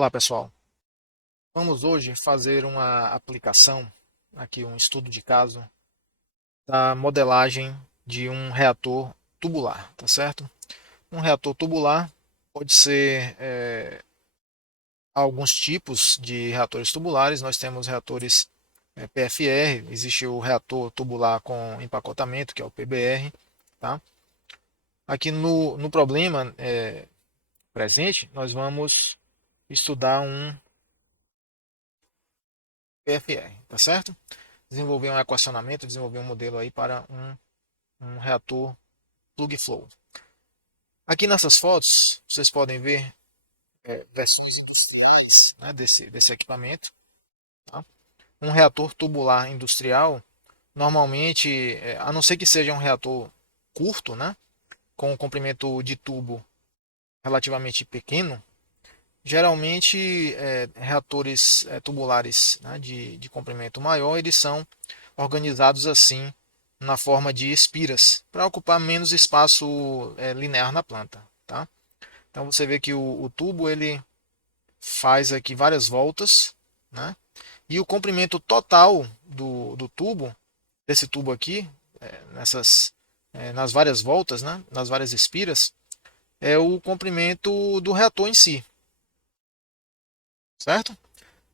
Olá pessoal, vamos hoje fazer uma aplicação, aqui um estudo de caso da modelagem de um reator tubular, tá certo? Um reator tubular pode ser alguns tipos de reatores tubulares. Nós temos reatores PFR, existe o reator tubular com empacotamento, que é o PBR, tá? Aqui no problema presente, nós vamos estudar um PFR, tá certo? Desenvolver um equacionamento, desenvolver um modelo aí para um reator plug flow. Aqui nessas fotos, vocês podem ver versões industriais, né, desse equipamento. Tá? Um reator tubular industrial, normalmente, a não ser que seja um reator curto, né, com um comprimento de tubo relativamente pequeno, geralmente reatores tubulares, né, de comprimento maior, eles são organizados assim na forma de espiras, para ocupar menos espaço linear na planta. Tá? Então você vê que o tubo ele faz aqui várias voltas, né? E o comprimento total do tubo, desse tubo aqui, nas várias voltas, né? Nas várias espiras, é o comprimento do reator em si, certo?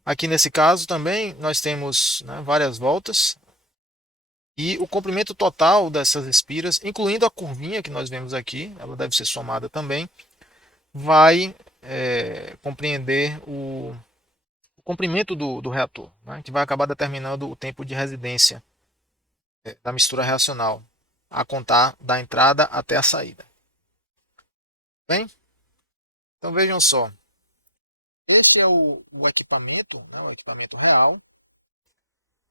Aqui nesse caso também nós temos, né, várias voltas e o comprimento total dessas espiras, incluindo a curvinha que nós vemos aqui, ela deve ser somada também, vai compreender o comprimento do reator, né, que vai acabar determinando o tempo de residência da mistura reacional, a contar da entrada até a saída. Bem, então vejam só, este é o equipamento, né, o equipamento real.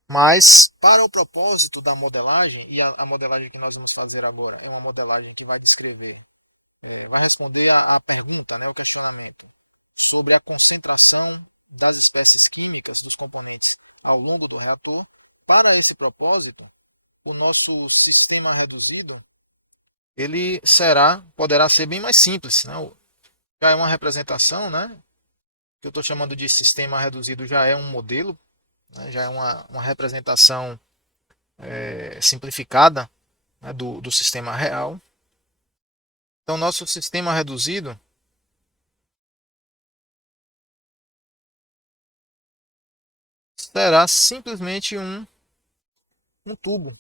Mas, para o propósito da modelagem, e a modelagem que nós vamos fazer agora é uma modelagem que vai descrever, vai responder a pergunta, né, o questionamento, sobre a concentração das espécies químicas dos componentes ao longo do reator. Para esse propósito, o nosso sistema reduzido, ele poderá ser bem mais simples, né? Já é uma representação, né? Que eu estou chamando de sistema reduzido, já é um modelo, né? Já é uma representação simplificada, né, do sistema real. Então, nosso sistema reduzido será simplesmente um tubo.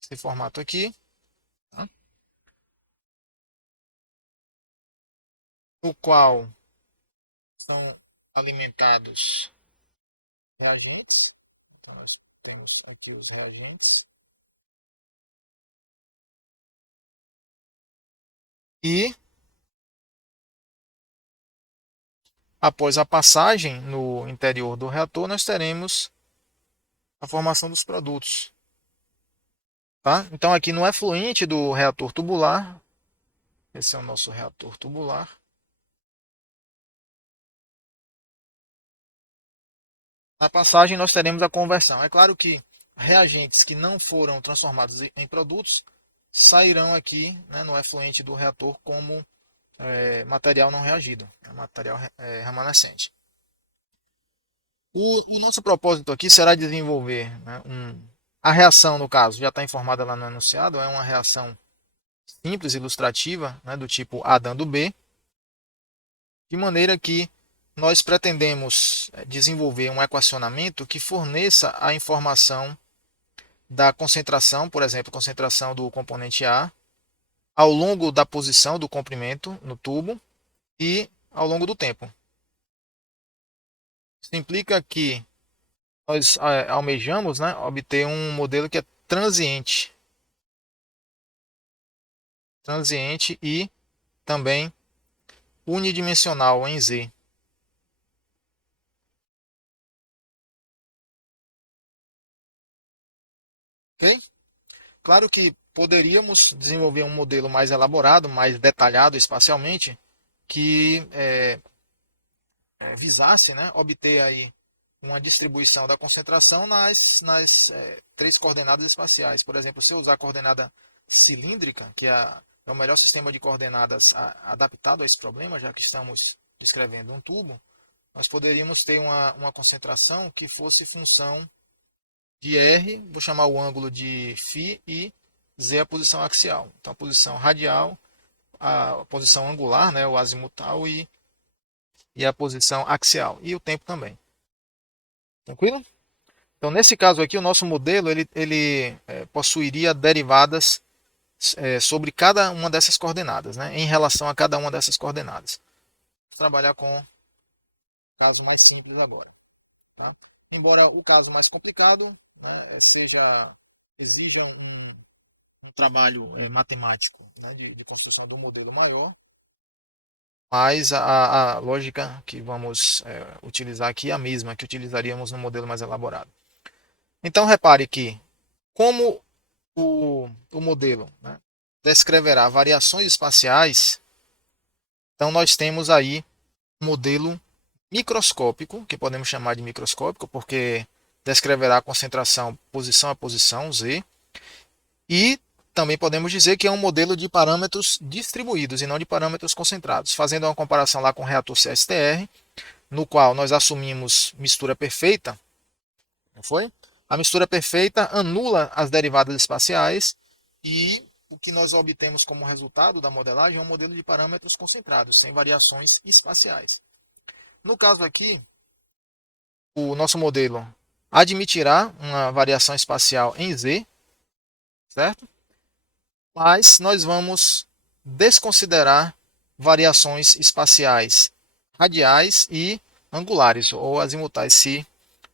Esse formato aqui, tá? No qual são alimentados reagentes. Então, nós temos aqui os reagentes. E, após a passagem no interior do reator, nós teremos a formação dos produtos. Tá? Então, aqui no efluente do reator tubular, esse é o nosso reator tubular. Na passagem, nós teremos a conversão. É claro que reagentes que não foram transformados em produtos sairão aqui, né, no efluente do reator como material não reagido, material remanescente. O nosso propósito aqui será desenvolver, né, a reação, no caso, já está informada lá no enunciado, é uma reação simples, ilustrativa, né, do tipo A dando B, de maneira que nós pretendemos desenvolver um equacionamento que forneça a informação da concentração, por exemplo, concentração do componente A, ao longo da posição do comprimento no tubo e ao longo do tempo. Isso implica que nós almejamos, né, obter um modelo que é transiente e também unidimensional em Z. Ok? Claro que poderíamos desenvolver um modelo mais elaborado, mais detalhado espacialmente, que visasse, né, obter aí uma distribuição da concentração nas três coordenadas espaciais. Por exemplo, se eu usar a coordenada cilíndrica, que é o melhor sistema de coordenadas adaptado a esse problema, já que estamos descrevendo um tubo, nós poderíamos ter uma concentração que fosse função de R, vou chamar o ângulo de φ, e Z a posição axial. Então, a posição radial, a posição angular, né, o azimutal, e a posição axial. E o tempo também. Tranquilo? Então, nesse caso aqui, o nosso modelo ele possuiria derivadas sobre cada uma dessas coordenadas, né, em relação a cada uma dessas coordenadas. Vou trabalhar com o caso mais simples agora. Tá? Embora o caso mais complicado, né, exija um trabalho matemático, né, de construção de um modelo maior, mas a lógica que vamos utilizar aqui é a mesma que utilizaríamos no modelo mais elaborado. Então, repare que, como o modelo, né, descreverá variações espaciais, então nós temos aí um modelo microscópico, que podemos chamar de microscópico, porque descreverá a concentração posição a posição, Z, e também podemos dizer que é um modelo de parâmetros distribuídos e não de parâmetros concentrados, fazendo uma comparação lá com o reator CSTR, no qual nós assumimos mistura perfeita, não foi? A mistura perfeita anula as derivadas espaciais e o que nós obtemos como resultado da modelagem é um modelo de parâmetros concentrados, sem variações espaciais. No caso aqui, o nosso modelo admitirá uma variação espacial em Z, certo? Mas nós vamos desconsiderar variações espaciais radiais e angulares, ou azimutais, se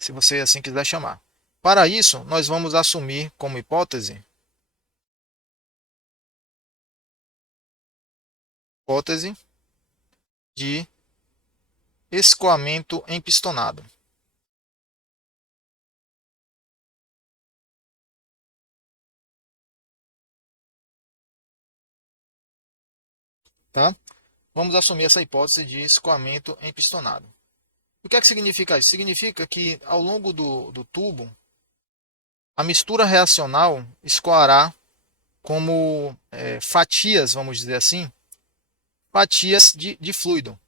você assim quiser chamar. Para isso, nós vamos assumir como hipótese de escoamento empistonado. Tá? Vamos assumir essa hipótese de escoamento empistonado. O que é que significa isso? Significa que ao longo do tubo, a mistura reacional escoará como fatias, vamos dizer assim, fatias de fluido,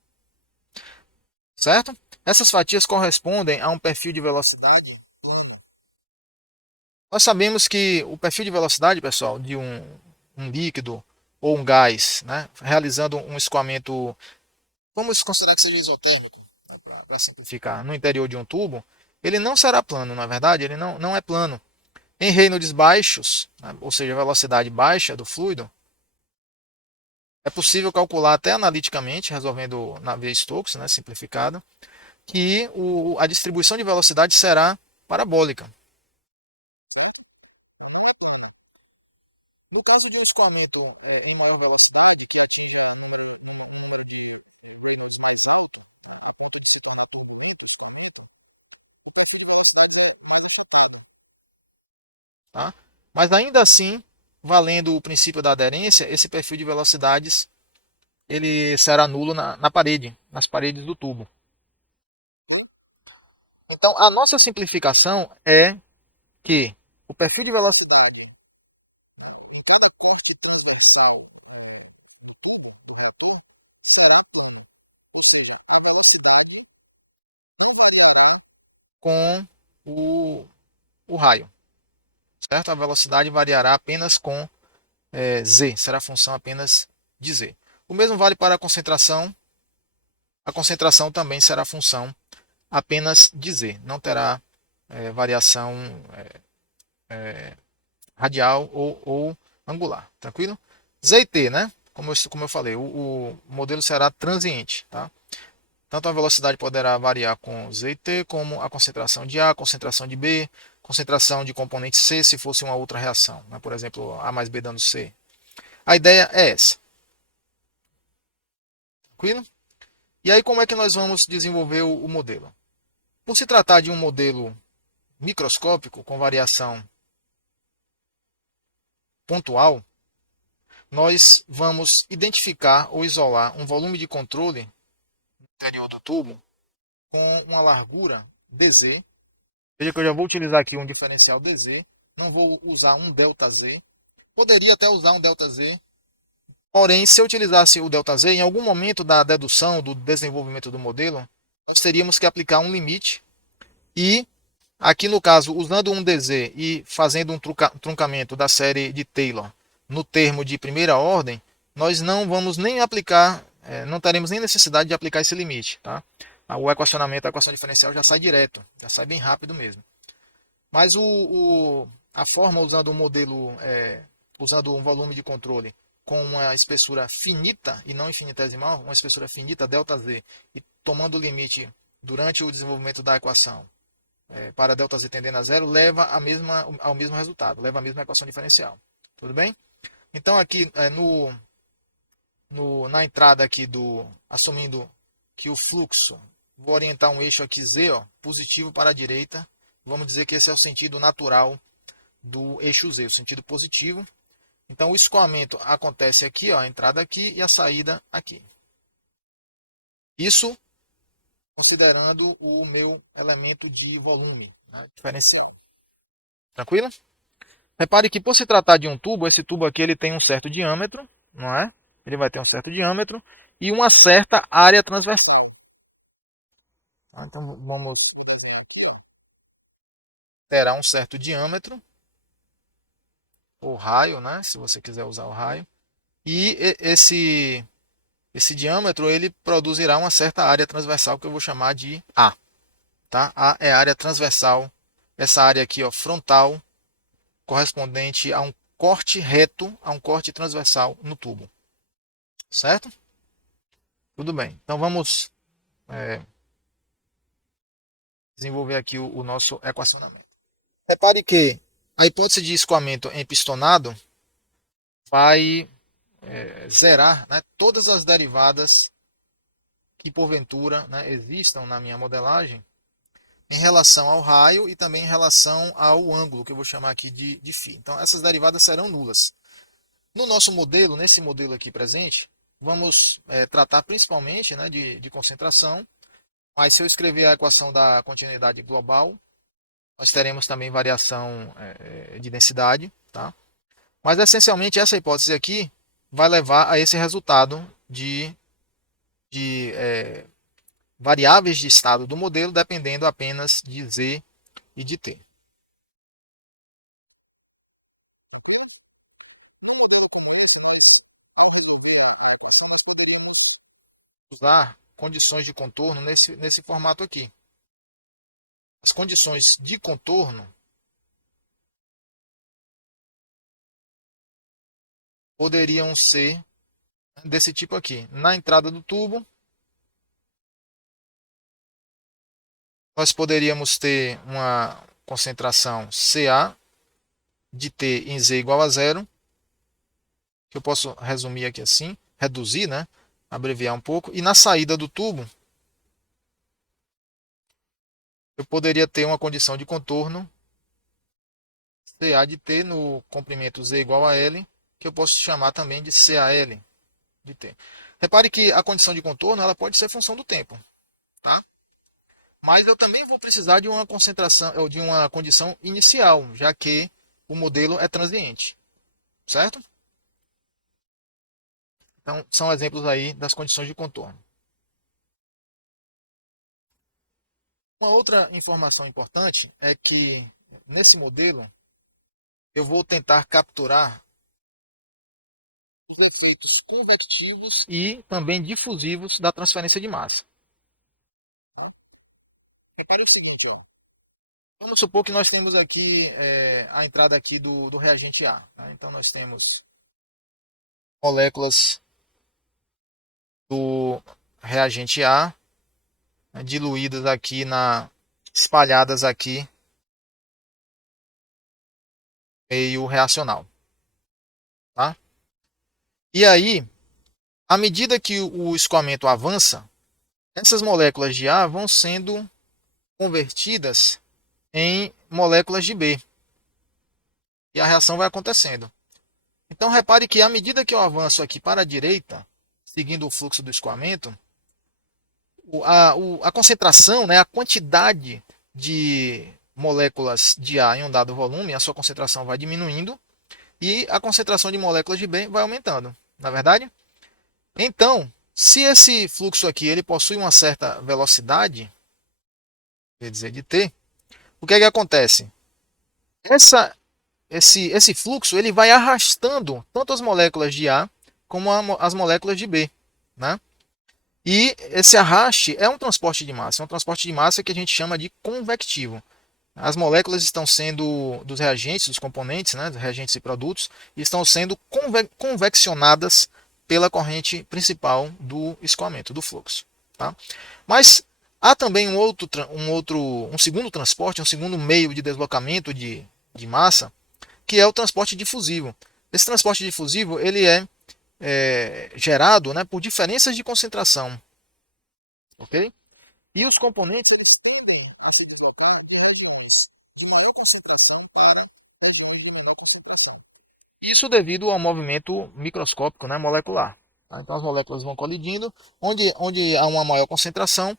certo? Essas fatias correspondem a um perfil de velocidade plano. Nós sabemos que o perfil de velocidade, pessoal, de um líquido ou um gás, né, realizando um escoamento, vamos considerar que seja isotérmico, né, para simplificar, no interior de um tubo, ele não será plano, na verdade, ele não é plano. Em reinodes baixos, né, ou seja, velocidade baixa do fluido, é possível calcular até analiticamente, resolvendo na via Stokes, né, simplificada, que a distribuição de velocidade será parabólica. No caso de um escoamento em maior velocidade, tá? Mas ainda assim, valendo o princípio da aderência, esse perfil de velocidades ele será nulo na parede, nas paredes do tubo. Então, a nossa simplificação é que o perfil de velocidade em cada corte transversal do tubo, do reator, será plano. Ou seja, a velocidade com o raio. Certo? A velocidade variará apenas com Z, será função apenas de Z. O mesmo vale para a concentração também será função apenas de Z, não terá variação radial ou angular, tranquilo? Z e T, né? Como eu falei, o modelo será transiente, tá? Tanto a velocidade poderá variar com Z e T, como a concentração de A, concentração de B, concentração de componente C, se fosse uma outra reação, né? Por exemplo, A mais B dando C. A ideia é essa. Tranquilo? E aí, como é que nós vamos desenvolver o modelo? Por se tratar de um modelo microscópico com variação pontual, nós vamos identificar ou isolar um volume de controle no interior do tubo com uma largura dz. Veja que eu já vou utilizar aqui um diferencial dz, não vou usar um ΔZ. poderia até usar um ΔZ. Porém, se eu utilizasse o ΔZ, em algum momento da dedução, do desenvolvimento do modelo, nós teríamos que aplicar um limite. E aqui no caso, usando um DZ e fazendo um truncamento da série de Taylor no termo de primeira ordem, nós não vamos nem aplicar, não teremos nem necessidade de aplicar esse limite. Tá? O equacionamento, a equação diferencial já sai direto, já sai bem rápido mesmo. Mas a forma usando um modelo, usando um volume de controle com uma espessura finita e não infinitesimal, uma espessura finita, ΔZ, e tomando o limite durante o desenvolvimento da equação para ΔZ tendendo a zero, leva ao mesmo resultado, leva à mesma equação diferencial. Tudo bem? Então aqui na entrada aqui assumindo que o fluxo, vou orientar um eixo aqui Z, ó, positivo para a direita, vamos dizer que esse é o sentido natural do eixo Z, o sentido positivo. Então o escoamento acontece aqui, ó, a entrada aqui e a saída aqui. Isso considerando o meu elemento de volume, né, diferencial. Tranquilo? Repare que por se tratar de um tubo, esse tubo aqui ele tem um certo diâmetro, não é? Ele vai ter um certo diâmetro e uma certa área transversal. Então vamos terá um certo diâmetro, ou raio, né? Se você quiser usar o raio, e esse diâmetro ele produzirá uma certa área transversal que eu vou chamar de A. Tá? A é a área transversal, essa área aqui, ó, frontal, correspondente a um corte reto, a um corte transversal no tubo. Certo? Tudo bem. Então vamos desenvolver aqui o nosso equacionamento. Repare que a hipótese de escoamento em pistonado vai zerar, né, todas as derivadas que porventura, né, existam na minha modelagem em relação ao raio e também em relação ao ângulo, que eu vou chamar aqui de φ. Então, essas derivadas serão nulas. No nosso modelo, nesse modelo aqui presente, vamos tratar principalmente, né, de concentração, mas se eu escrever a equação da continuidade global, nós teremos também variação de densidade. Tá? Mas, essencialmente, essa hipótese aqui vai levar a esse resultado de variáveis de estado do modelo dependendo apenas de Z e de T. Usar condições de contorno nesse formato aqui. As condições de contorno poderiam ser desse tipo aqui. Na entrada do tubo, nós poderíamos ter uma concentração Ca de T em Z igual a zero, que eu posso resumir aqui assim, reduzir, né? Abreviar um pouco. E na saída do tubo, eu poderia ter uma condição de contorno Ca de T no comprimento Z igual a L, que eu posso chamar também de Cal de T. Repare que a condição de contorno ela pode ser função do tempo. Tá? Mas eu também vou precisar de uma concentração ou de uma condição inicial, já que o modelo é transiente. Certo? Então, são exemplos aí das condições de contorno. Uma outra informação importante é que nesse modelo eu vou tentar capturar os efeitos convectivos e também difusivos da transferência de massa. Repare o seguinte, ó. Vamos supor que nós temos aqui a entrada aqui do reagente A. Tá? Então nós temos moléculas do reagente A, né, diluídas aqui espalhadas aqui no meio reacional. Tá? E aí, à medida que o escoamento avança, essas moléculas de A vão sendo convertidas em moléculas de B. E a reação vai acontecendo. Então repare que à medida que eu avanço aqui para a direita, seguindo o fluxo do escoamento, a concentração, né, a quantidade de moléculas de A em um dado volume, a sua concentração vai diminuindo, e a concentração de moléculas de B vai aumentando, na é verdade? Então, se esse fluxo aqui ele possui uma certa velocidade, quer dizer, de t, o que é que acontece? Essa, esse fluxo ele vai arrastando tanto as moléculas de A como as moléculas de B, né? E esse arraste é um transporte de massa, é um transporte de massa que a gente chama de convectivo. As moléculas estão sendo, dos reagentes, dos componentes, né, dos reagentes e produtos, estão sendo conveccionadas pela corrente principal do escoamento, do fluxo. Tá? Mas há também um segundo transporte, um segundo meio de deslocamento de massa, que é o transporte difusivo. Esse transporte difusivo ele é gerado, né, por diferenças de concentração, ok? E os componentes eles tendem a se deslocar de regiões de maior concentração para regiões de menor concentração. Isso devido ao movimento microscópico, né, molecular. Tá? Então as moléculas vão colidindo, onde há uma maior concentração,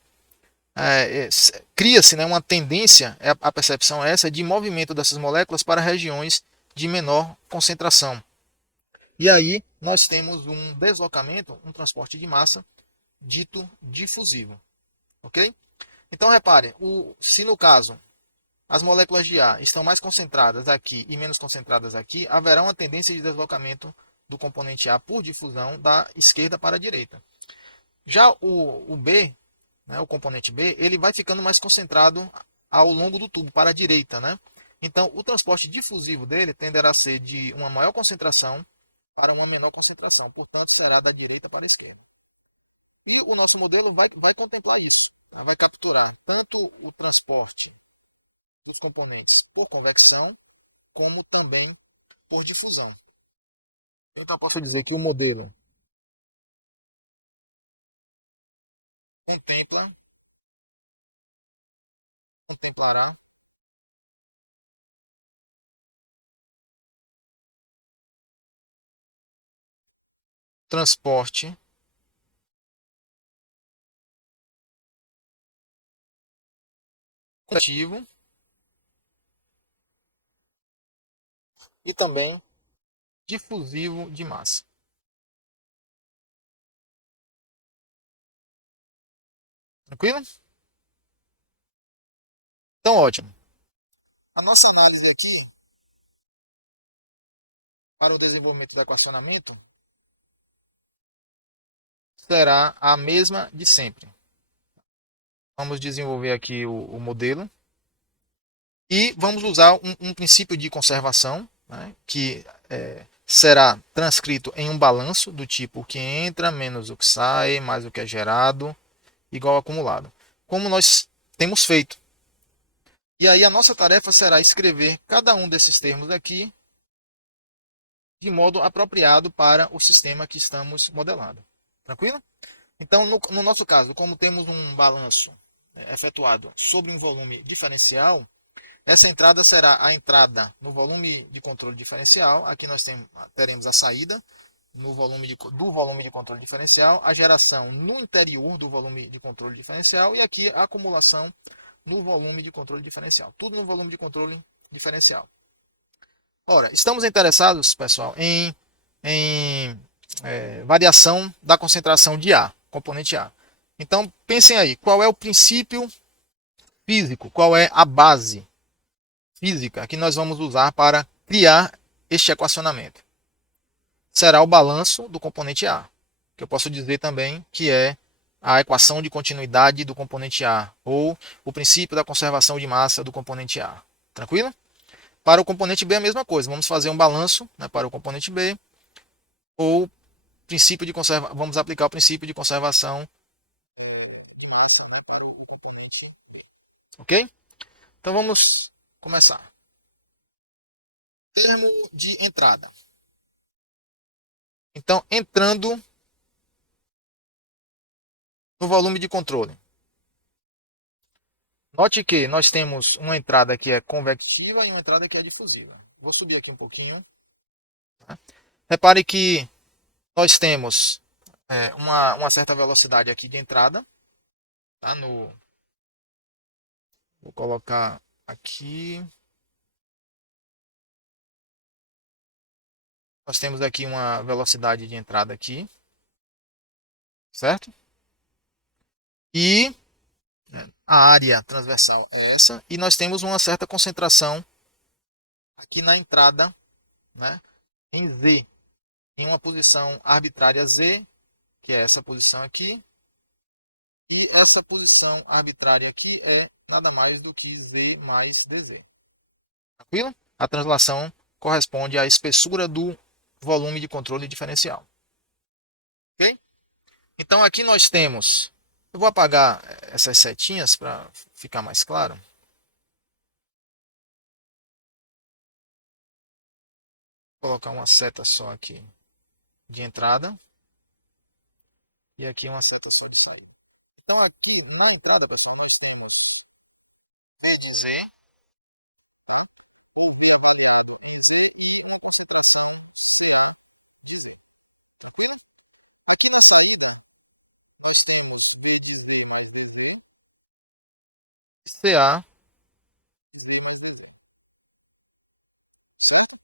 cria-se, né, uma tendência, a percepção é essa, de movimento dessas moléculas para regiões de menor concentração. E aí nós temos um deslocamento, um transporte de massa dito difusivo. Ok? Então repare, se no caso as moléculas de A estão mais concentradas aqui e menos concentradas aqui, haverá uma tendência de deslocamento do componente A por difusão da esquerda para a direita. Já o B, né, o componente B, ele vai ficando mais concentrado ao longo do tubo para a direita. Né? Então o transporte difusivo dele tenderá a ser de uma maior concentração para uma menor concentração, portanto será da direita para a esquerda. E o nosso modelo vai contemplar isso, tá? Vai capturar tanto o transporte dos componentes por convecção, como também por difusão. Então, posso dizer que o modelo contempla, contemplará transporte convectivo e também difusivo de massa. Tranquilo? Então, ótimo. A nossa análise aqui para o desenvolvimento do equacionamento será a mesma de sempre. Vamos desenvolver aqui o modelo e vamos usar um princípio de conservação, né, que será transcrito em um balanço do tipo o que entra menos o que sai, mais o que é gerado, igual ao acumulado. Como nós temos feito. E aí a nossa tarefa será escrever cada um desses termos aqui de modo apropriado para o sistema que estamos modelando. Tranquilo? Então, no nosso caso, como temos um balanço efetuado sobre um volume diferencial, essa entrada será a entrada no volume de controle diferencial. Aqui nós teremos a saída no do volume de controle diferencial, a geração no interior do volume de controle diferencial e aqui a acumulação no volume de controle diferencial. Tudo no volume de controle diferencial. Ora, estamos interessados, pessoal, em variação da concentração de A, componente A. Então, pensem aí, qual é o princípio físico, qual é a base física que nós vamos usar para criar este equacionamento? Será o balanço do componente A, que eu posso dizer também que é a equação de continuidade do componente A, ou o princípio da conservação de massa do componente A. Tranquilo? Para o componente B, a mesma coisa. Vamos fazer um balanço, né, para o componente B, ou vamos aplicar o princípio de conservação de massa, né, para o componente B. Ok? Então vamos começar. Termo de entrada. Então, entrando no volume de controle. Note que nós temos uma entrada que é convectiva e uma entrada que é difusiva. Vou subir aqui um pouquinho. Tá? Repare que nós temos uma certa velocidade aqui de entrada. Tá? Vou colocar aqui. Nós temos aqui uma velocidade de entrada aqui, certo? E a área transversal é essa. E nós temos uma certa concentração aqui na entrada, né, em Z, em uma posição arbitrária Z, que é essa posição aqui. E essa posição arbitrária aqui é nada mais do que Z mais DZ. Tranquilo? A translação corresponde à espessura do volume de controle diferencial. Ok? Então aqui nós temos. Eu vou apagar essas setinhas para ficar mais claro. Vou colocar uma seta só aqui de entrada e aqui uma seta só de saída. Então aqui na entrada, pessoal, nós temos V de Z e V elevado e na concentração CA de Z. Aqui na saída, nós temos V de CA Z mais Z, certo?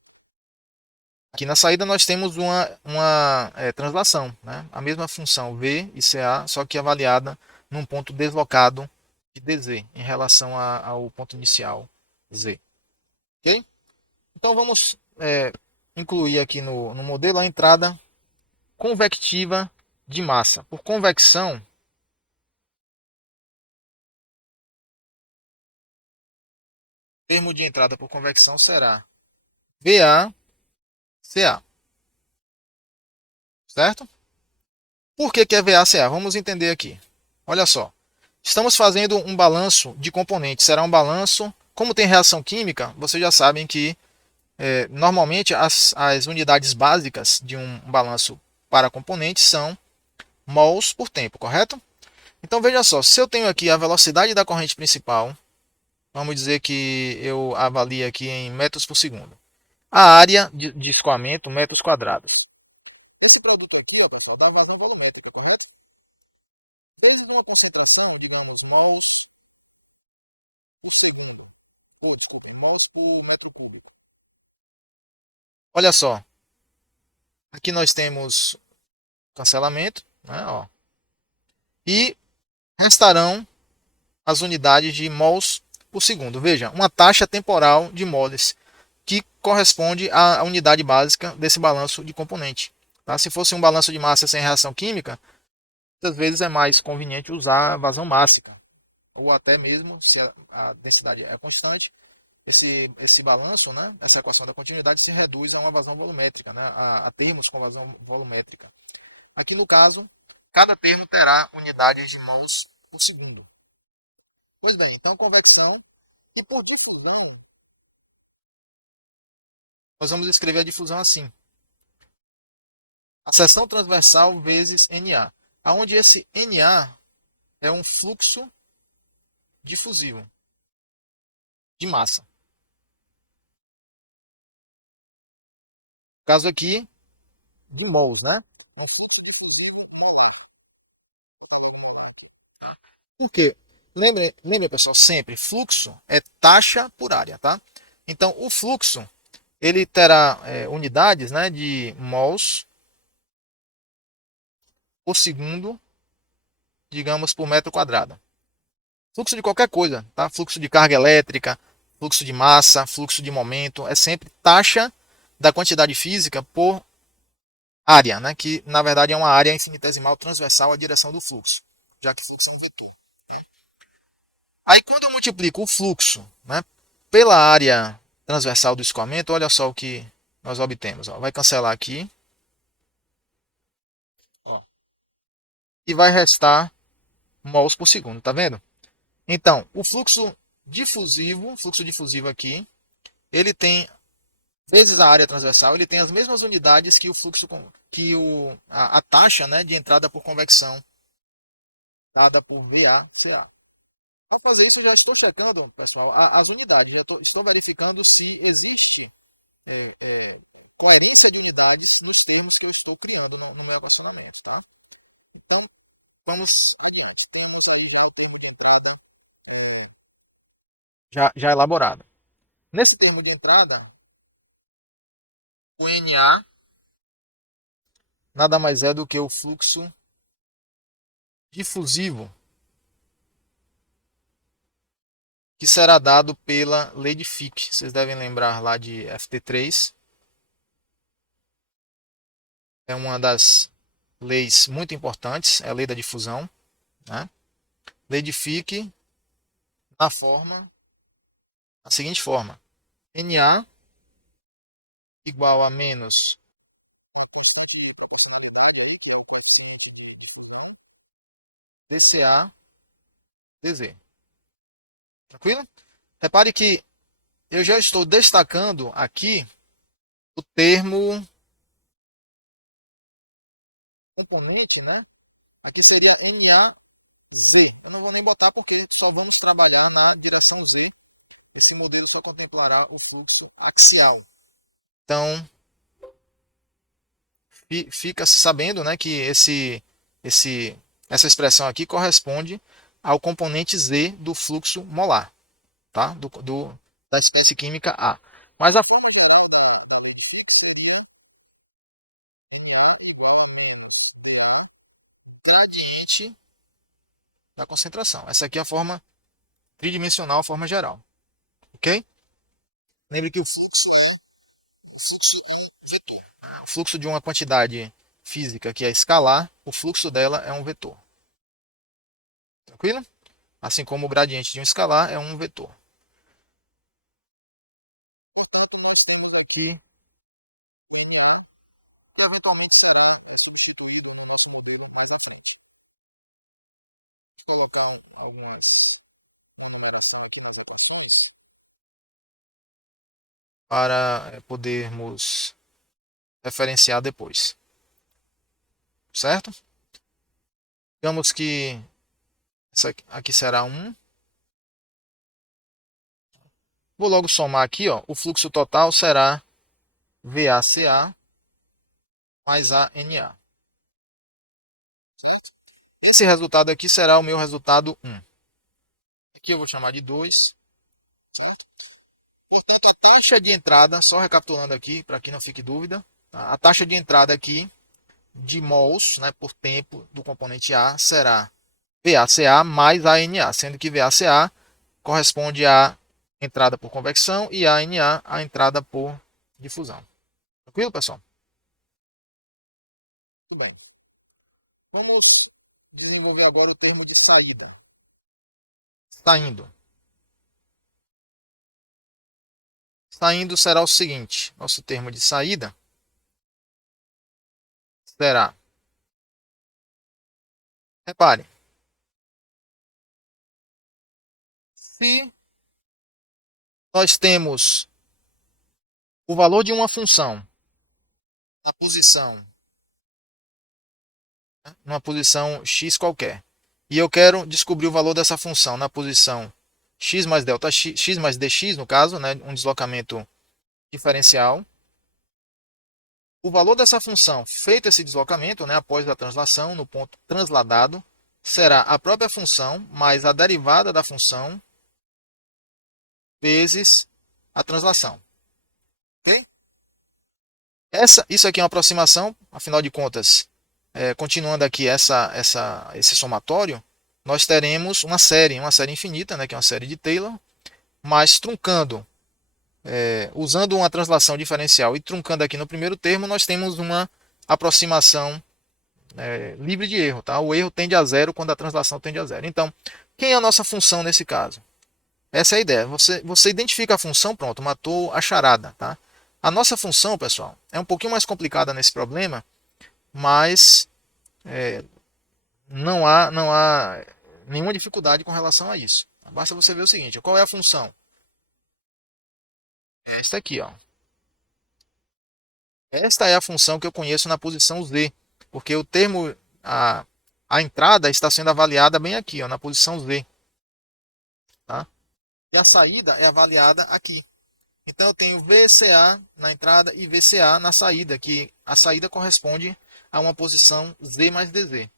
Aqui na saída nós temos uma translação, né? A mesma função V e CA, só que avaliada num ponto deslocado de DZ em relação ao ponto inicial Z. Ok? Então vamos incluir aqui no modelo a entrada convectiva de massa. Por convecção, o termo de entrada por convecção será VA-CA. Certo? Por que é VA-CA? Vamos entender aqui. Olha só. Estamos fazendo um balanço de componentes. Será um balanço. Como tem reação química, vocês já sabem que normalmente as unidades básicas de um balanço para componentes são mols por tempo, correto? Então veja só, se eu tenho aqui a velocidade da corrente principal, vamos dizer que eu avalio aqui em metros por segundo. A área de escoamento, metros quadrados. Esse produto aqui, ó, pessoal, dá vazão volumétrica, correto? Desde uma concentração, digamos, mols por segundo, ou desculpe, mols por metro cúbico. Olha só, aqui nós temos cancelamento, né, ó, e restarão as unidades de mols por segundo. Veja, uma taxa temporal de moles que corresponde à unidade básica desse balanço de componente. Tá? Se fosse um balanço de massa sem reação química, muitas vezes é mais conveniente usar a vazão mássica, ou até mesmo, se a densidade é constante, esse balanço, né, essa equação da continuidade se reduz a uma vazão volumétrica, né, a termos com vazão volumétrica. Aqui no caso, cada termo terá unidades de mols por segundo. Pois bem, então convecção, e por difusão, nós vamos escrever a difusão assim. A seção transversal vezes NA, onde esse NA é um fluxo difusivo de massa. No caso aqui, de mols, né? É um fluxo difusivo molar. Por quê? Lembre, pessoal, sempre, fluxo é taxa por área, tá? Então, o fluxo, ele terá unidades, né, de mols por segundo, digamos, por metro quadrado. Fluxo de qualquer coisa, tá? Fluxo de carga elétrica, fluxo de massa, fluxo de momento, é sempre taxa da quantidade física por área, né? Que na verdade é uma área infinitesimal transversal à direção do fluxo, já que fluxo é um vetor. Aí quando eu multiplico o fluxo, né, pela área transversal do escoamento, olha só o que nós obtemos. Ó. Vai cancelar aqui. Ó, e vai restar mols por segundo, tá vendo? Então, o fluxo difusivo aqui, ele tem vezes a área transversal, ele tem as mesmas unidades que o fluxo a taxa, né, de entrada por convecção dada por VA/CA. Para fazer isso, eu já estou checando, pessoal, as unidades. Estou verificando se existe é, é, coerência de unidades nos termos que eu estou criando no meu equacionamento. Tá? Então, vamos adiante. Temos já o termo de entrada já elaborado. Nesse termo de entrada, o NA nada mais é do que o fluxo difusivo, que será dado pela lei de Fick. Vocês devem lembrar lá de FT3. É uma das leis muito importantes, é a lei da difusão, né? Lei de Fick na forma, a seguinte forma: Na igual a menos dCA dZ. Tranquilo? Repare que eu já estou destacando aqui o termo componente, né? Aqui seria NaZ. Eu não vou nem botar porque só vamos trabalhar na direção Z. Esse modelo só contemplará o fluxo axial. Então, fica se sabendo, né, que essa expressão aqui corresponde ao componente Z do fluxo molar, tá? Da espécie química A. Mas a forma geral da fluxo seria NA igual a menos PA gradiente da concentração. Essa aqui é a forma tridimensional, a forma geral. Ok? Lembre que o fluxo é um vetor. O fluxo de uma quantidade física que é escalar, o fluxo dela é um vetor. Tranquilo? Assim como o gradiente de um escalar é um vetor. Portanto, nós temos aqui o NA, que eventualmente será substituído no nosso modelo mais à frente. Vou colocar uma numeração aqui nas equações para podermos referenciar depois. Certo? Digamos que essa aqui será 1. Vou logo somar aqui, ó. O fluxo total será VACA mais ANA. Esse resultado aqui será o meu resultado 1. Aqui eu vou chamar de 2. Certo? Portanto, a taxa de entrada, só recapitulando aqui, para que não fique dúvida, tá? A taxa de entrada aqui de mols, né, por tempo do componente A será VACA mais ANA, sendo que VACA corresponde à entrada por convecção e ANA à entrada por difusão. Tranquilo, pessoal? Muito bem. Vamos desenvolver agora o termo de saída. Saindo. Saindo será o seguinte: nosso termo de saída será. Repare, se nós temos o valor de uma função na posição, né, numa posição x qualquer, e eu quero descobrir o valor dessa função na posição x mais delta x mais dx, no caso, né, um deslocamento diferencial. O valor dessa função, feito esse deslocamento, né, após a translação, no ponto transladado, será a própria função mais a derivada da função vezes a translação. Ok? Isso aqui é uma aproximação, afinal de contas, continuando aqui esse somatório, nós teremos uma série infinita, né, que é uma série de Taylor, mas truncando, usando uma translação diferencial e truncando aqui no primeiro termo, nós temos uma aproximação livre de erro. Tá? O erro tende a zero quando a translação tende a zero. Então, quem é a nossa função nesse caso? Essa é a ideia. Você identifica a função, pronto, matou a charada. Tá? A nossa função, pessoal, é um pouquinho mais complicada nesse problema, mas não há nenhuma dificuldade com relação a isso. Basta você ver o seguinte: qual é a função? Esta aqui, ó. Esta é a função que eu conheço na posição Z, porque o termo, a entrada está sendo avaliada bem aqui, ó, na posição Z. Tá? E a saída é avaliada aqui. Então eu tenho VCA na entrada e VCA na saída, que a saída corresponde a uma posição Z mais DZ.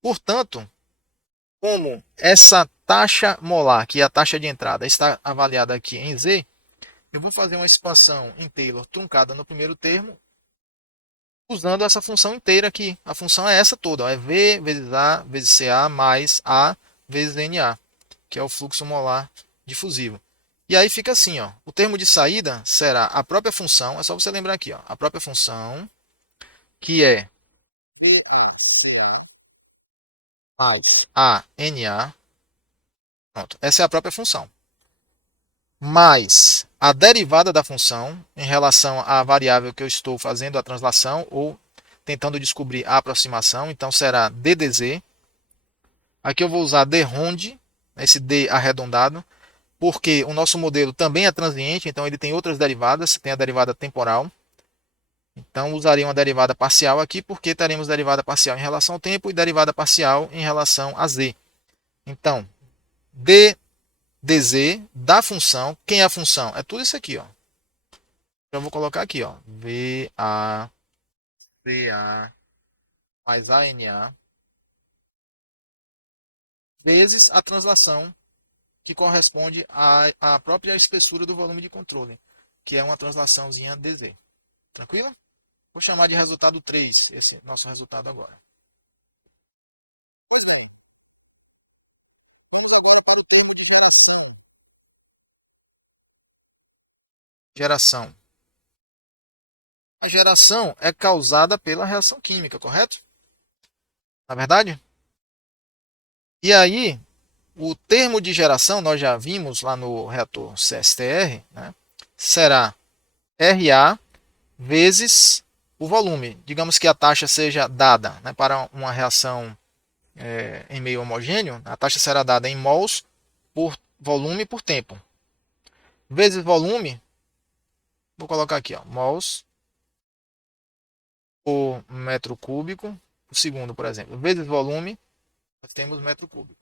Portanto, como essa taxa molar, que é a taxa de entrada, está avaliada aqui em Z, eu vou fazer uma expansão em Taylor truncada no primeiro termo usando essa função inteira aqui. A função é essa toda, ó, é V vezes A vezes CA mais A vezes NA, que é o fluxo molar difusivo. E aí fica assim, ó, o termo de saída será a própria função, é só você lembrar aqui, ó, a própria função, que é VACA mais ANA, pronto, essa é a própria função, mais a derivada da função em relação à variável que eu estou fazendo a translação ou tentando descobrir a aproximação, então será ddz. Aqui eu vou usar dRond, esse D arredondado, porque o nosso modelo também é transiente, então ele tem outras derivadas, tem a derivada temporal. Então usaria uma derivada parcial aqui, porque teremos derivada parcial em relação ao tempo e derivada parcial em relação a z. Então, dz da função, quem é a função? É tudo isso aqui, ó. Então eu vou colocar aqui, ó, VACA mais ANA vezes a translação que corresponde à própria espessura do volume de controle, que é uma translaçãozinha dz. Tranquilo? Vou chamar de resultado 3, esse nosso resultado agora. Pois bem, vamos agora para o termo de geração. Geração. A geração é causada pela reação química, correto? Na verdade? E aí, o termo de geração, nós já vimos lá no reator CSTR, né, será RA vezes o volume. Digamos que a taxa seja dada, né, para uma reação em meio homogêneo, a taxa será dada em mols por volume por tempo. Vezes volume, vou colocar aqui, ó, mols por metro cúbico por segundo, por exemplo. Vezes volume, nós temos metro cúbico.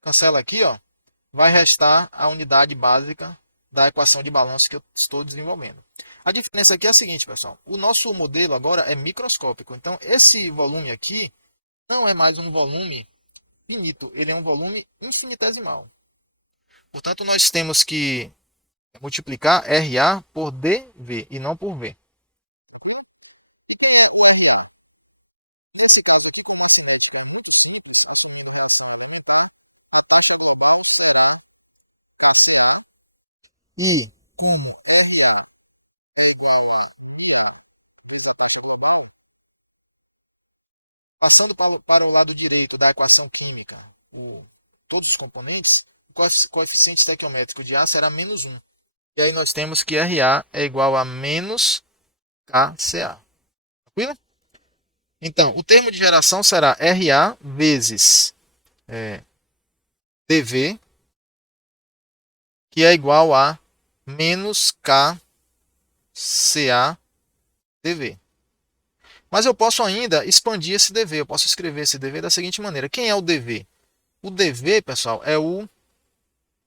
Cancela aqui, ó, vai restar a unidade básica da equação de balanço que eu estou desenvolvendo. A diferença aqui é a seguinte, pessoal. O nosso modelo agora é microscópico. Então, esse volume aqui não é mais um volume finito. Ele é um volume infinitesimal. Portanto, nós temos que multiplicar RA por dV e não por V. Esse caso aqui, como a cinética é muito simples, assumindo reação elementar, a taxa global será KCA. E como RA é igual a IA, essa taxa global, passando para o lado direito da equação química, todos os componentes, o coeficiente estequiométrico de A será menos 1. E aí nós temos que RA é igual a menos KCA. Tranquilo? Então, o termo de geração será RA vezes dV, que é igual a menos KCA dV. Mas eu posso ainda expandir esse dV. Eu posso escrever esse dV da seguinte maneira. Quem é o dV? O dV, pessoal, é o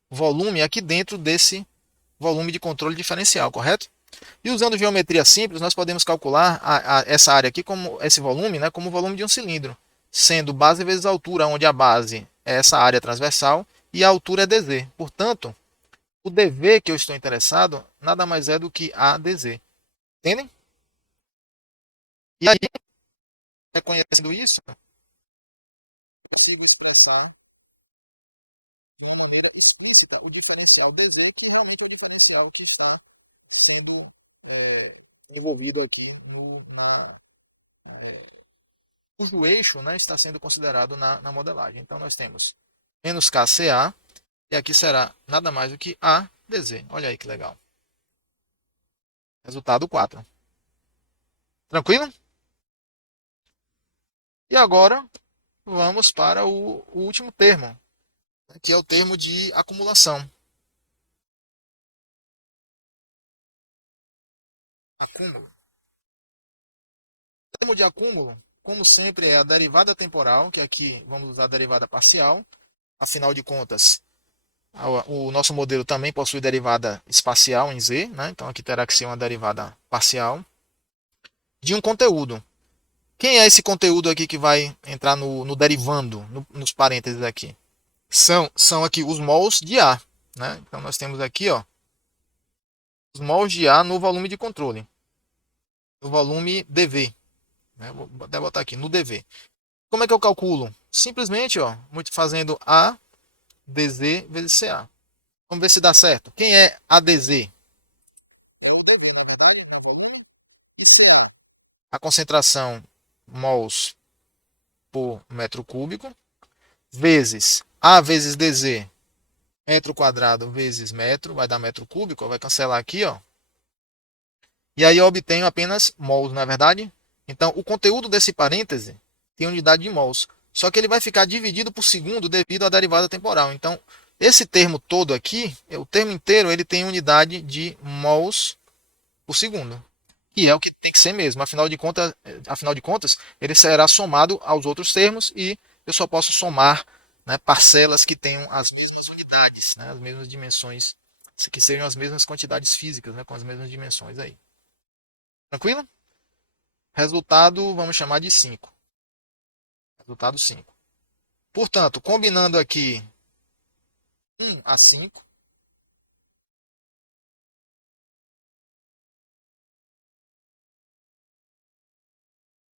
volume aqui dentro desse volume de controle diferencial, correto? E usando geometria simples, nós podemos calcular essa área aqui, como esse volume, né, como o volume de um cilindro, sendo base vezes altura, onde a base é essa área transversal e a altura é dz. Portanto, o dV que eu estou interessado nada mais é do que a dz. Entendem? E aí, reconhecendo isso, eu consigo expressar de uma maneira explícita o diferencial dz, que realmente é o diferencial que está sendo envolvido aqui cujo eixo, né, está sendo considerado na modelagem. Então nós temos menos KCA, e aqui será nada mais do que A dz. Olha aí que legal. Resultado 4. Tranquilo? E agora vamos para o último termo, que é o termo de acumulação. Acúmulo. O termo de acúmulo, como sempre, é a derivada temporal, que aqui vamos usar a derivada parcial. Afinal de contas, o nosso modelo também possui derivada espacial em z, né? Então aqui terá que ser uma derivada parcial de um conteúdo. Quem é esse conteúdo aqui que vai entrar no derivando, nos parênteses aqui? São aqui os mols de A, né? Então nós temos aqui, ó, os mols de A no volume de controle, no volume dV. né? Vou até botar aqui, no dv. Como é que eu calculo? Simplesmente, ó, fazendo A dz vezes CA. Vamos ver se dá certo. Quem é ADZ? É o dv, na verdade, é o volume e CA. A concentração mols por metro cúbico, vezes A vezes dz, metro quadrado vezes metro, vai dar metro cúbico, vai cancelar aqui, ó. E aí eu obtenho apenas mols, não é verdade? Então, o conteúdo desse parêntese tem unidade de mols. Só que ele vai ficar dividido por segundo devido à derivada temporal. Então, esse termo todo aqui, o termo inteiro, ele tem unidade de mols por segundo. E é o que tem que ser mesmo. Afinal de contas, ele será somado aos outros termos e eu só posso somar, né, parcelas que tenham as mesmas unidades, né, as mesmas dimensões, que sejam as mesmas quantidades físicas, né, com as mesmas dimensões aí. Tranquilo? Resultado, vamos chamar de 5. Resultado 5. Portanto, combinando aqui 1 a 5,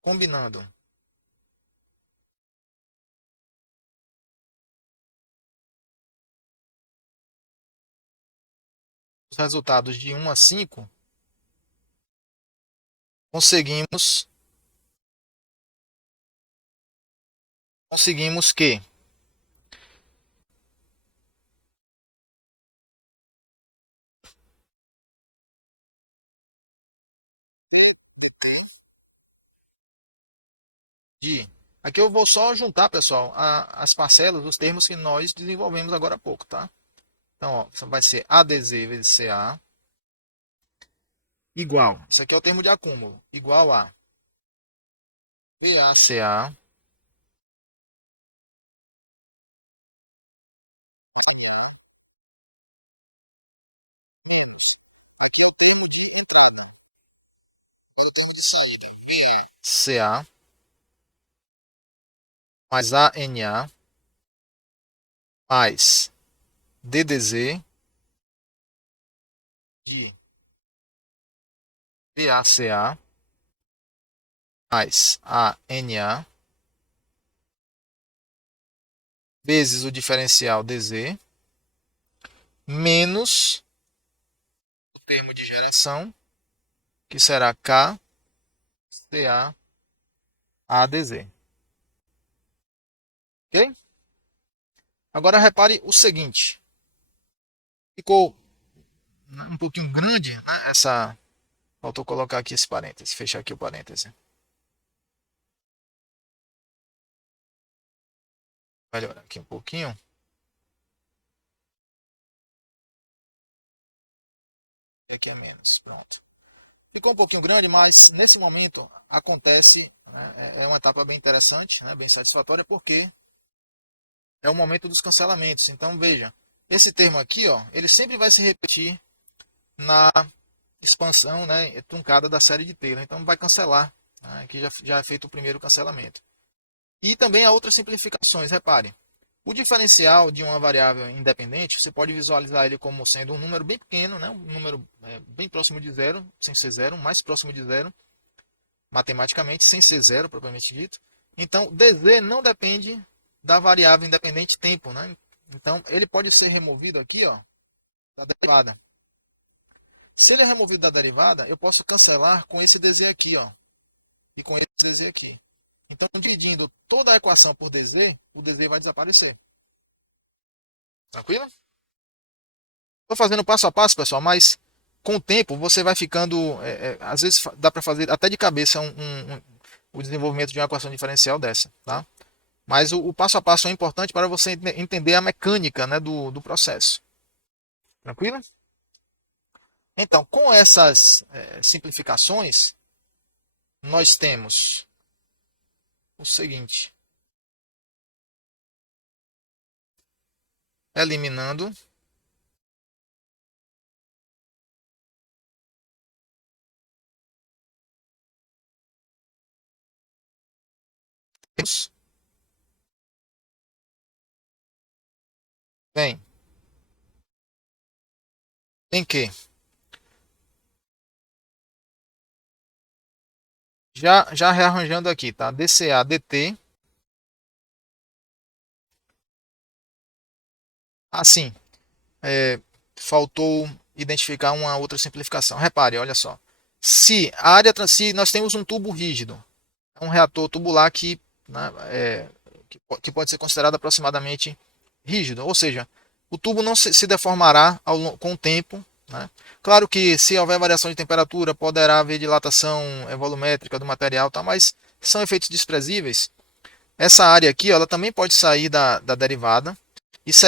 combinando os resultados de 1 a 5, conseguimos, conseguimos que de... Aqui eu vou só juntar, pessoal, as parcelas, os termos que nós desenvolvemos agora há pouco, tá? Então, ó, vai ser ADZ vezes CA igual. Isso aqui é o termo de acúmulo. Igual a VACA CA mais ANA mais DDZ de VACA mais ANA vezes o diferencial DZ menos o termo de geração, que será KCA ADZ. Ok? Agora repare o seguinte. Ficou um pouquinho grande, né? Faltou colocar aqui esse parêntese, fechar aqui o parêntese. Melhorar aqui um pouquinho. E aqui é menos. Pronto. Ficou um pouquinho grande, mas nesse momento acontece, né, é uma etapa bem interessante, né, bem satisfatória, porque é o momento dos cancelamentos. Então veja, esse termo aqui, ó, ele sempre vai se repetir na expansão, né, truncada da série de Taylor. Então vai cancelar, né, aqui já é feito o primeiro cancelamento. E também há outras simplificações, repare. O diferencial de uma variável independente, você pode visualizar ele como sendo um número bem pequeno, né? Um número bem próximo de zero, sem ser zero, mais próximo de zero, matematicamente, sem ser zero, propriamente dito. Então, dz não depende da variável independente tempo. Né? Então, ele pode ser removido aqui, ó, da derivada. Se ele é removido da derivada, eu posso cancelar com esse dz aqui, ó, e com esse dz aqui. Então, dividindo toda a equação por dz, o dz vai desaparecer. Tranquilo? Estou fazendo passo a passo, pessoal, mas com o tempo você vai ficando. Às vezes dá para fazer até de cabeça o desenvolvimento de uma equação diferencial dessa. Tá? Mas o passo a passo é importante para você entender a mecânica, né, do processo. Tranquilo? Então, com essas simplificações, nós temos o seguinte: eliminando bem, em que Já rearranjando aqui, tá? DCA, DT. Assim, é, faltou identificar uma outra simplificação. Repare, olha só. Se nós temos um tubo rígido, é um reator tubular que, né, que pode ser considerado aproximadamente rígido, ou seja, o tubo não se deformará com o tempo. Né? Claro que se houver variação de temperatura, poderá haver dilatação volumétrica do material, tá? Mas são efeitos desprezíveis. Essa área aqui, ó, ela também pode sair da derivada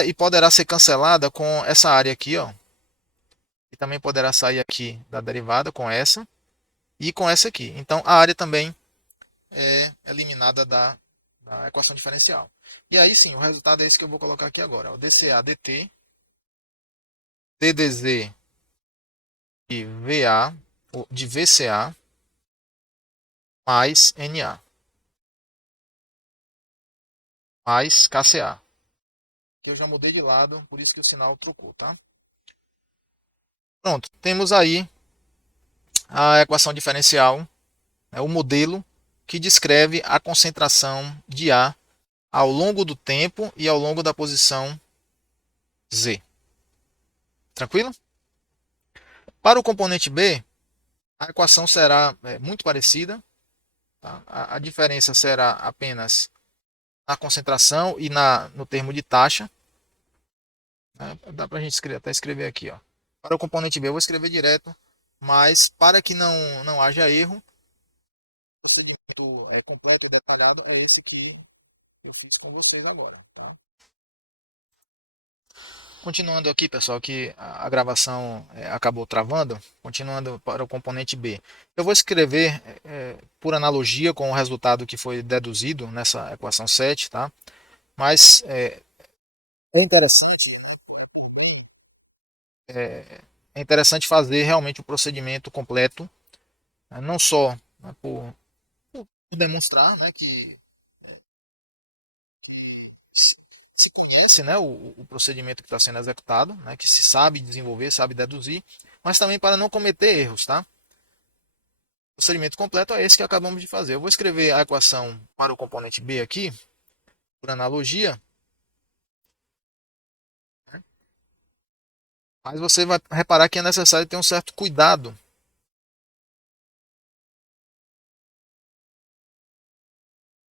e poderá ser cancelada com essa área aqui, ó, e também poderá sair aqui da derivada com essa e com essa aqui. Então a área também é eliminada da equação diferencial. E aí sim, o resultado é esse que eu vou colocar aqui agora. O dCA dt, ddz de VA, de VCA, mais NA, mais KCA. Que eu já mudei de lado, por isso que o sinal trocou, tá? Pronto, temos aí a equação diferencial, o modelo que descreve a concentração de A ao longo do tempo e ao longo da posição Z. Tranquilo? Para o componente B, a equação será muito parecida. Tá? A diferença será apenas na concentração e no termo de taxa. Né? Dá para a gente até escrever aqui. Ó. Para o componente B, eu vou escrever direto, mas para que não haja erro, o procedimento completo e detalhado é esse que eu fiz com vocês agora. Tá? Continuando aqui, pessoal, que a gravação acabou travando. Continuando para o componente B. Eu vou escrever por analogia com o resultado que foi deduzido nessa equação 7, tá? Mas é interessante, é interessante fazer realmente o procedimento completo, né? Não só, né, por demonstrar, né, que se conhece, né, o procedimento que está sendo executado, né, que se sabe desenvolver, sabe deduzir, mas também para não cometer erros, tá? O procedimento completo é esse que acabamos de fazer. Eu vou escrever a equação para o componente B aqui, por analogia, né? Mas você vai reparar que é necessário ter um certo cuidado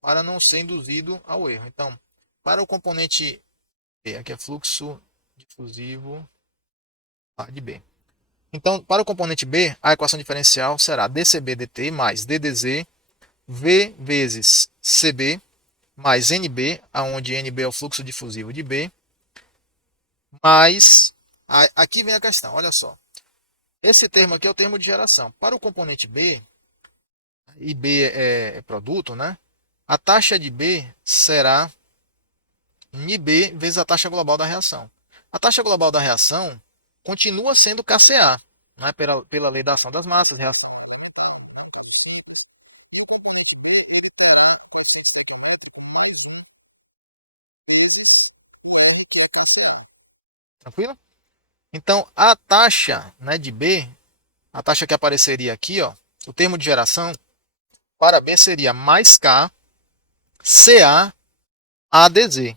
para não ser induzido ao erro. Então, para o componente B, aqui é fluxo difusivo de B. Então, para o componente B, a equação diferencial será dCb dt mais ddz V vezes CB mais NB, onde NB é o fluxo difusivo de B, mais. Aqui vem a questão, olha só. Esse termo aqui é o termo de geração. Para o componente B, e B é produto, né? A taxa de B será NB vezes a taxa global da reação. A taxa global da reação continua sendo KCA, né? Pela lei da ação das massas, reação. Tranquilo? Então, a taxa, né, de B, a taxa que apareceria aqui, ó, o termo de geração, para B seria mais K CA ADZ,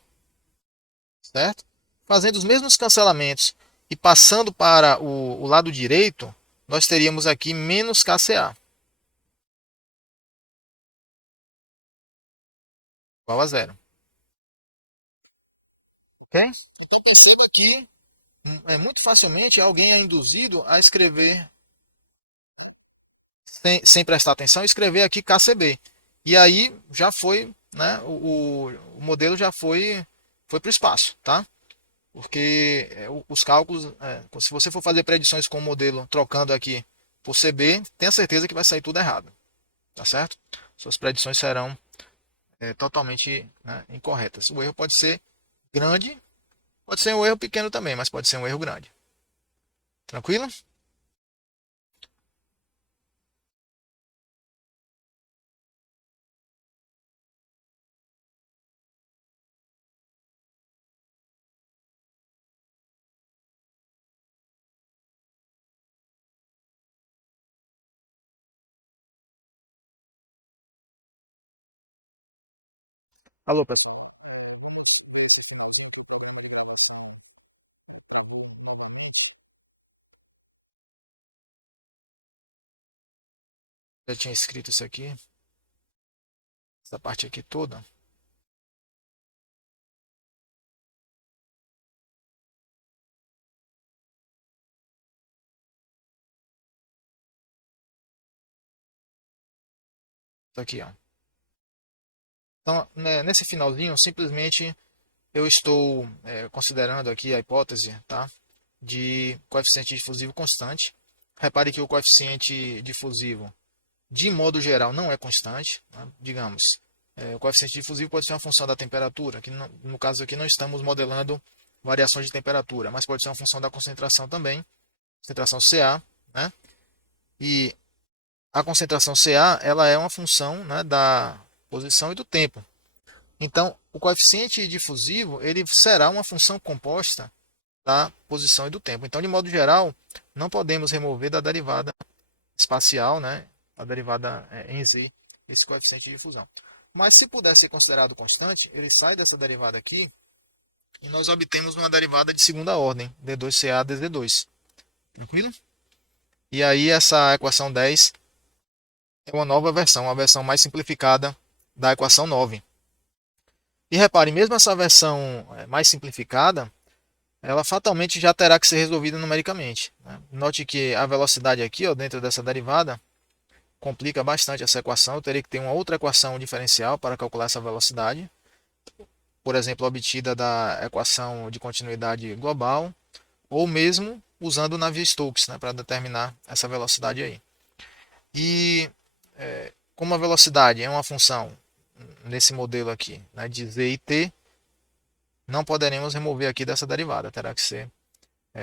certo? Fazendo os mesmos cancelamentos e passando para o lado direito, nós teríamos aqui menos KCA, igual a zero. Ok? Então perceba que muito facilmente alguém é induzido a escrever sem prestar atenção, escrever aqui KCB. E aí já foi, né, o modelo já foi para o espaço, tá? Porque os cálculos, se você for fazer predições com o modelo trocando aqui por CB, tenha certeza que vai sair tudo errado, tá certo? Suas predições serão totalmente, né, incorretas. O erro pode ser grande, pode ser um erro pequeno também, mas pode ser um erro grande. Tranquilo? Alô, pessoal. Já tinha escrito isso aqui, essa parte aqui toda. Isso aqui, ó. Então, né, nesse finalzinho, simplesmente eu estou considerando aqui a hipótese, tá, de coeficiente difusivo constante. Repare que o coeficiente difusivo, de modo geral, não é constante. Né? Digamos, o coeficiente difusivo pode ser uma função da temperatura, que no caso aqui não estamos modelando variações de temperatura, mas pode ser uma função da concentração também, concentração Ca, né? E a concentração Ca, ela é uma função, né, da posição e do tempo. Então, o coeficiente difusivo ele será uma função composta da posição e do tempo. Então, de modo geral, não podemos remover da derivada espacial, né, a derivada em z, esse coeficiente de difusão. Mas se puder ser considerado constante, ele sai dessa derivada aqui e nós obtemos uma derivada de segunda ordem, d2ca dz2. Tranquilo? E aí essa equação 10 é uma nova versão, uma versão mais simplificada da equação 9. E repare, mesmo essa versão mais simplificada, ela fatalmente já terá que ser resolvida numericamente. Né? Note que a velocidade aqui, ó, dentro dessa derivada, complica bastante essa equação. Eu teria que ter uma outra equação diferencial para calcular essa velocidade. Por exemplo, obtida da equação de continuidade global, ou mesmo usando o Navier-Stokes, né, para determinar essa velocidade aí. E como a velocidade é uma função nesse modelo aqui, né, de z e t, não poderemos remover aqui dessa derivada. Terá que ser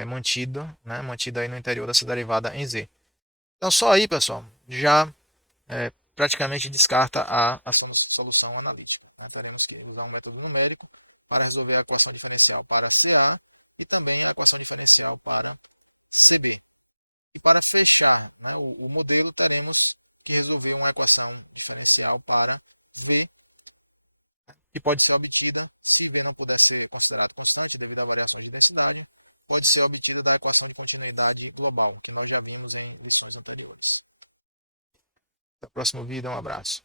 mantido, né, mantido aí no interior dessa derivada em z. Então, só aí, pessoal, já praticamente descarta a solução analítica. Nós teremos que usar um método numérico para resolver a equação diferencial para CA e também a equação diferencial para CB. E para fechar, né, o modelo, teremos que resolver uma equação diferencial para V, que pode ser obtida, se V não puder ser considerado constante devido a variações de densidade, pode ser obtida da equação de continuidade global, que nós já vimos em lições anteriores. Até o próximo vídeo, um abraço.